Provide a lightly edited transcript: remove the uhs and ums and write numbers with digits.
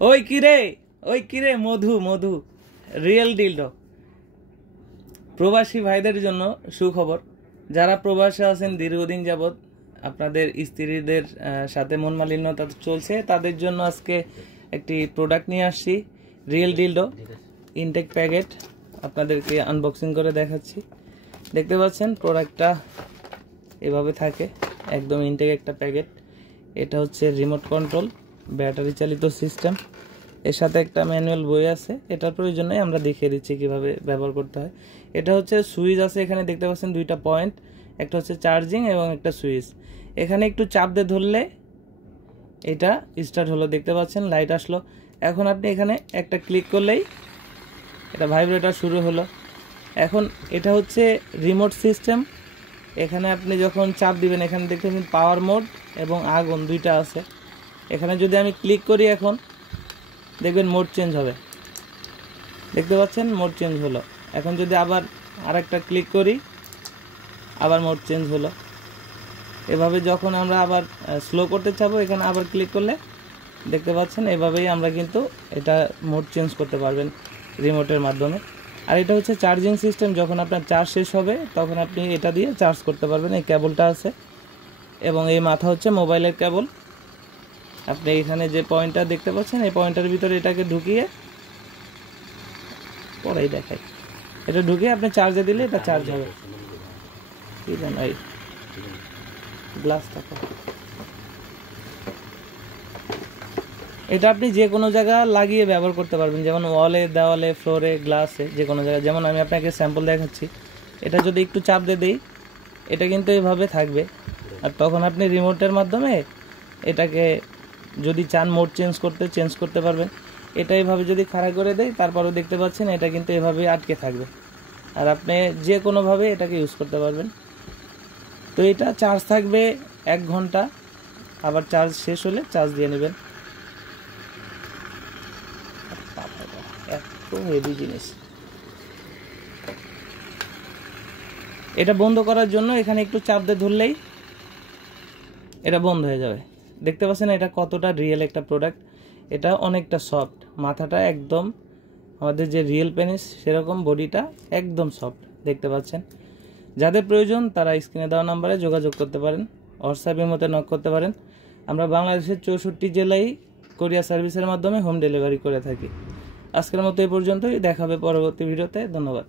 ওই কিরে, ওই কিরে, মধু মধু, রিয়েল ডিলডো। প্রবাসী ভাইদের জন্য সুখবর। যারা প্রবাসে আছেন দীর্ঘদিন যাবৎ, আপনাদের স্ত্রীদের সাথে মন মালিন্যতা চলছে, তাদের জন্য আজকে একটি প্রোডাক্ট নিয়ে আসছি, রিয়েল ডিলডো ইনটেক প্যাকেট। আপনাদেরকে আনবক্সিং করে দেখাচ্ছি। দেখতে পাচ্ছেন প্রোডাক্টটা এভাবে থাকে, একদম ইনটেক একটা প্যাকেট। এটা হচ্ছে রিমোট কন্ট্রোল ব্যাটারি চালিত সিস্টেম। এর সাথে একটা ম্যানুয়াল বই আছে, এটার প্রয়োজনে আমরা দেখিয়ে দিচ্ছি কিভাবে ব্যবহার করতে হয়। এটা হচ্ছে সুইচ আছে, এখানে দেখতে পাচ্ছেন দুইটা পয়েন্ট, একটা হচ্ছে চার্জিং এবং একটা সুইচ। এখানে একটু চাপ দিয়ে ধরলে এটা স্টার্ট হলো, দেখতে পাচ্ছেন লাইট আসলো। এখন আপনি এখানে একটা ক্লিক করলেই এটা ভাইব্রেটর শুরু হলো। এখন এটা হচ্ছে রিমোট সিস্টেম। এখানে আপনি যখন চাপ দিবেন, এখানে দেখতে পাচ্ছেন পাওয়ার মোড এবং আগুন দুইটা আছে। এখানে যদি আমি ক্লিক করি, এখন দেখবেন মোড চেঞ্জ হবে, দেখতে পাচ্ছেন মোড চেঞ্জ হলো। এখন যদি আবার আরেকটা ক্লিক করি, আবার মোড চেঞ্জ হলো। এভাবে যখন আমরা আবার স্লো করতে চাবো, এখানে আবার ক্লিক করলে দেখতে পাচ্ছেন এভাবেই আমরা কিন্তু এটা মোড চেঞ্জ করতে পারবেন রিমোটের মাধ্যমে। আর এটা হচ্ছে চার্জিং সিস্টেম, যখন আপনার চার্জ শেষ হবে তখন আপনি এটা দিয়ে চার্জ করতে পারবেন। এই কেবলটা আছে এবং এই মাথা হচ্ছে মোবাইলের কেবল। আপনি এখানে যে পয়েন্টটা দেখতে পাচ্ছেন, এই পয়েন্টের ভিতরে এটাকে ঢুকিয়ে পরেই দেখাই, এটা ঢুকিয়ে আপনি চার্জে দিলে এটা চার্জ হবে। কি জানো এই গ্লাসটা, এটা আপনি যে কোনো জায়গা লাগিয়ে ব্যবহার করতে পারবেন, যেমন ওয়ালে, দেওয়ালে, ফ্লোরে, গ্লাসে, যে কোনো জায়গায়। যেমন আমি আপনাকে স্যাম্পল দেখাচ্ছি, এটা যদি একটু চাপ দিয়ে দিই, এটা কিন্তু এইভাবে থাকবে। আর তখন আপনি রিমোটের মাধ্যমে এটাকে যদি চান মোড চেঞ্জ করতে পারবেন। এটা এইভাবে যদি খাড়া করে দেয়, তারপরেও দেখতে পাচ্ছেন এটা কিন্তু এভাবে আটকে থাকবে। আর আপনি যে কোনোভাবে এটাকে ইউজ করতে পারবেন। তো এটা চার্জ থাকবে 1 ঘন্টা, আবার চার্জ শেষ হলে চার্জ দিয়ে নেবেন। এত হেভি জিনিস। এটা বন্ধ করার জন্য এখানে একটু চাপ দিয়ে ধরলেই এটা বন্ধ হয়ে যাবে। দেখতে পাচ্ছেন এটা কতটা রিয়েল একটা প্রোডাক্ট। এটা অনেকটা সফট, মাথাটা একদম আমাদের যে রিয়েল পেনিস সেরকম, বডিটা একদম সফট, দেখতে পাচ্ছেন। যাদের প্রয়োজন তারা স্ক্রিনে দেওয়া নাম্বারে যোগাযোগ করতে পারেন, হোয়াটসঅ্যাপের মধ্যে নক করতে পারেন। আমরা বাংলাদেশের 64 জেলায় কোরিয়ার সার্ভিসের মাধ্যমে হোম ডেলিভারি করে থাকি। আজকের মতো এই পর্যন্তই, দেখা হবে পরবর্তী ভিডিওতে। ধন্যবাদ।